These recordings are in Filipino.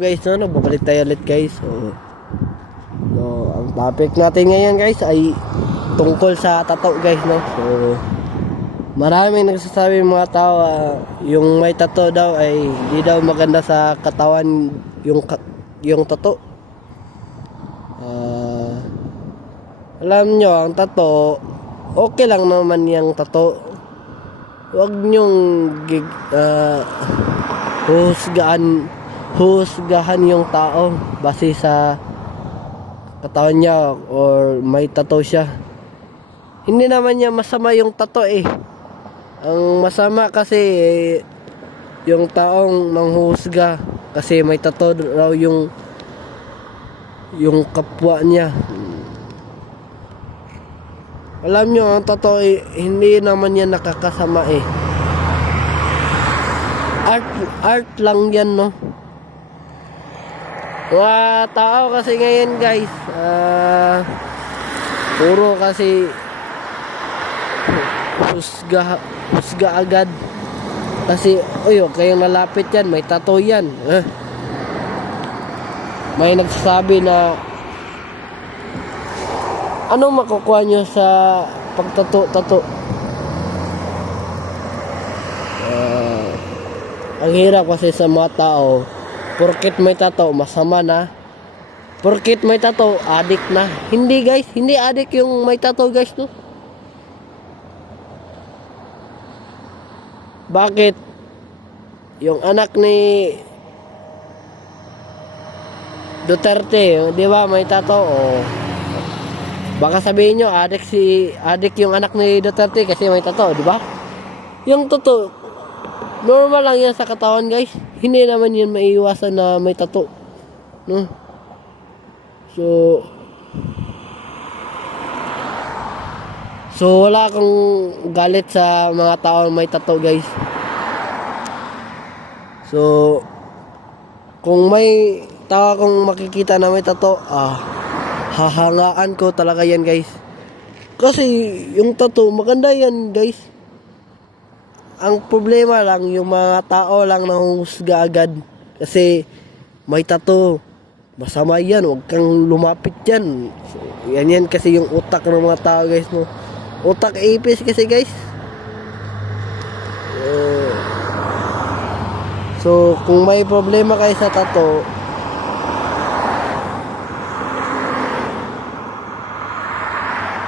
guys, no? Nagbabalik tayo ulit guys. So, ang topic natin ngayon guys ay tungkol sa tattoo guys, no? So, maraming nagsasabi mga tao yung may tattoo daw ay hindi daw maganda sa katawan yung tattoo. Alam nyo, ang tattoo, okay lang naman yung tattoo. Huwag nyong husgahan yung tao base sa katawan niya or may tattoo siya. Hindi naman niya masama yung tattoo eh. Ang masama kasi yung taong nanghusga kasi may tattoo raw yung kapwa niya. Alam nyo, ang tattoo hindi naman yan nakakasama eh. Art lang yan, no? Mga tao kasi ngayon guys, puro kasi husga agad. Kasi, kayong lalapit yan, may tattoo yan. May nagsasabi na anong makukuha nyo sa pagtato? Ang hirap kasi sa mga tao, porket may tato, masama na. Porket may tato, addict na. Hindi guys, hindi addict yung may tato guys, no? Bakit? Yung anak ni Duterte, di ba, may tato? Baka sabihin nyo, addict yung anak ni Duterte kasi may tato, di ba? Yung tato, normal lang yan sa katawan guys. Hindi naman yan maiiwasan na may tato, no? So wala akong galit sa mga tao may tato guys. So kung may tao akong makikita na may tato, hahangaan ko talaga yan guys. Kasi yung tattoo maganda yan guys. Ang problema lang yung mga tao lang nanghusga agad. Kasi may tattoo, masama yan, huwag kang lumapit yan. So, yan kasi yung utak ng mga tao guys, no? Utak ipis kasi guys. So kung may problema kayo sa tattoo,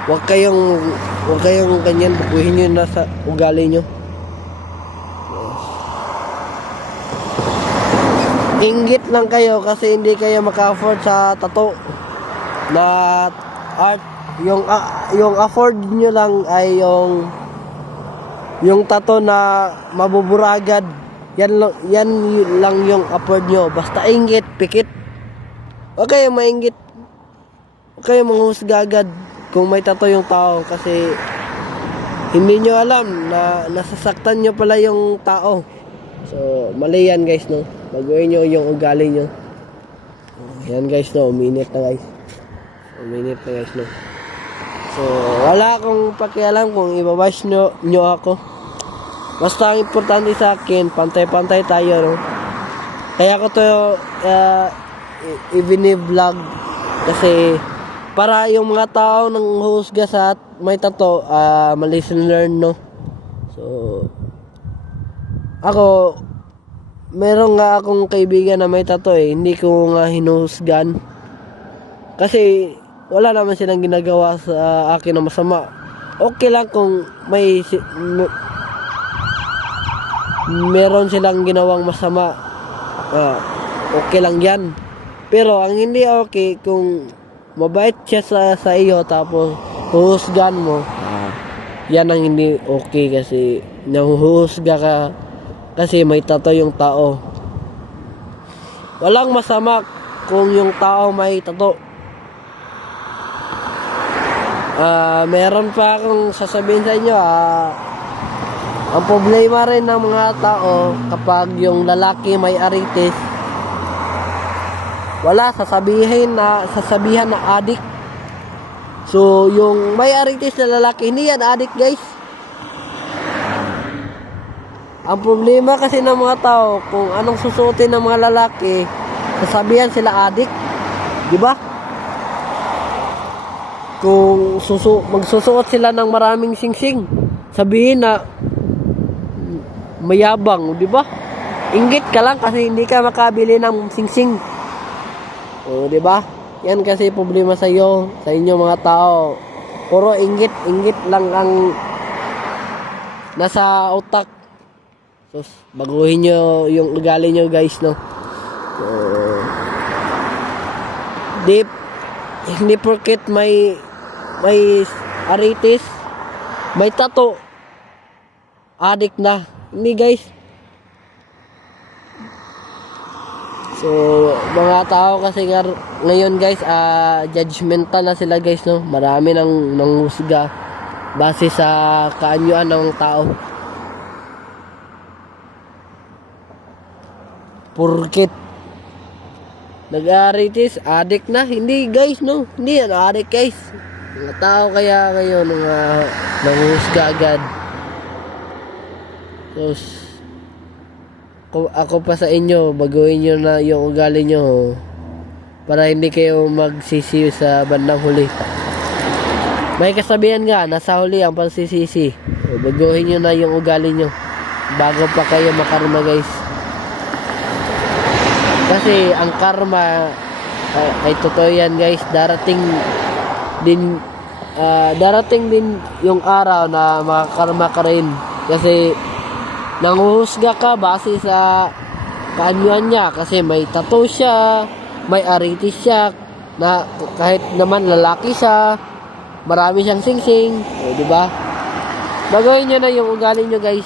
Huwag kayong ganyan, bukuhin nyo na sa ugali nyo. Inggit lang kayo kasi hindi kayo maka-afford sa tattoo na art. Yung afford nyo lang ay yung tattoo na mabubura agad. Yan lang yung afford nyo. Basta inggit, pikit. Huwag kayong mainggit. Huwag kayong manghusga agad kung may tattoo yung tao kasi hindi nyo alam na nasasaktan nyo pala yung tao. So mali yan guys, no? Baguhin nyo yung ugali nyo. Yan guys, no? Uminit na guys, no? So wala akong pakialam kung ibabash nyo ako. Basta ang importante sa akin, pantay-pantay tayo, no? Kaya ko to i-vlog kasi para yung mga tao nang husga sa may tattoo, ma-listen learn, no? So ako, meron nga akong kaibigan na may tattoo hindi ko nga hinuhusgan kasi wala naman silang ginagawa sa akin na masama. Okay lang kung meron silang ginawang masama, okay lang yan. Pero ang hindi okay kung mabait siya sa iyo tapos huhusgan mo, yan ang hindi okay kasi nahuhusga ka kasi may tattoo yung tao. Walang masama kung yung tao may tattoo. Meron pa akong sasabihin sa inyo. Ang problema rin ng mga tao kapag yung lalaki may arthritis, sasabihan na addict. So yung may arthritis na lalaki, hindi yan addict guys. Ang problema kasi ng mga tao, kung anong susuotin ng mga lalaki, sasabihan sila adik, di ba? Kung magsusuot sila ng maraming singsing, sabihin na mayabang, di ba? Inggit ka lang kasi hindi ka makabili ng singsing. O, di ba? Yan kasi problema sa iyo, sa inyo mga tao. Puro inggit lang ang nasa utak. So, baguhin nyo yung ugali nyo, guys, no? So, hindi porket may arthritis, may tato, adik na. Hindi, guys. So, mga tao kasi ngayon, guys, judgmental na sila, guys, no? Marami nang nanghusga base sa kaanyuan ng tao. Porket nag-arthritis, adik na. Hindi, guys, no? Hindi yan adik, guys. Mga tao kaya ngayon nanghusga agad. Tapos, ako pa sa inyo, baguhin nyo na yung ugali nyo para hindi kayo magsisiyo sa bandang huli. May kasabihan nga, nasa huli ang pagsisisi. So, baguhin nyo na yung ugali nyo bago pa kayo makarma, guys. Kasi ang karma ay totoo yan, guys. Darating din yung araw na makakarma ka rin. Kasi nanghuhusga ka base sa kaanyuan niya kasi may tattoo siya, may arthritis siya, na kahit naman lalaki siya, marami siyang singsing, di ba? Baguhin niyo na yung ugali niyo, guys.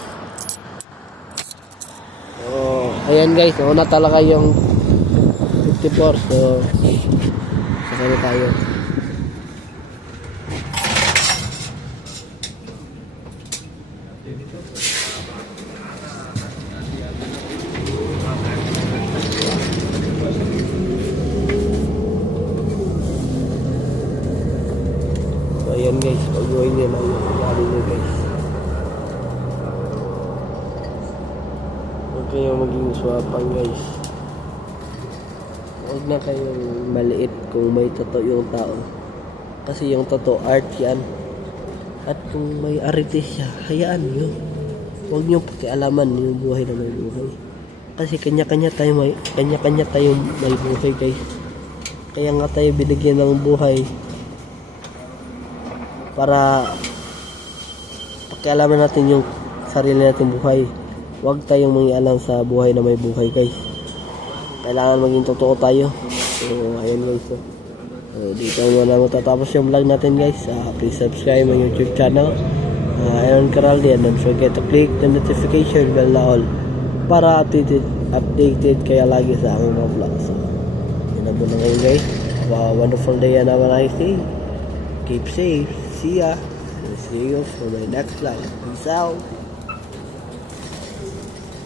Ayan, guys, una talaga yung 54, so sakay na tayo. Ayan, guys, pag-uwi nyo lang yung ugali nyo, guys. Huwag kayong maging swapang, guys. Huwag na kayong maliit kung may totoo yung tao. Kasi yung totoo, art yan. At kung may artist siya, hayaan nyo. Huwag nyo pakialaman yung buhay na may buhay. Kasi kanya-kanya tayong may buhay, guys. Kaya nga tayo binigyan ng buhay para pakialaman natin yung sarili natin buhay. Huwag tayong mangialam sa buhay na may buhay, guys. Kailangan maging totoo tayo. So, ayun, guys. So, dito muna matatapos yung vlog natin, guys. Please subscribe my YouTube channel. Aaron Caraldi, and don't forget to click the notification bell na all para updated kaya lagi sa aking mga vlog. So, yun na muna ngayon, guys. Have a wonderful day and have a nice day. Keep safe. See ya. See you for my next vlog. Peace out.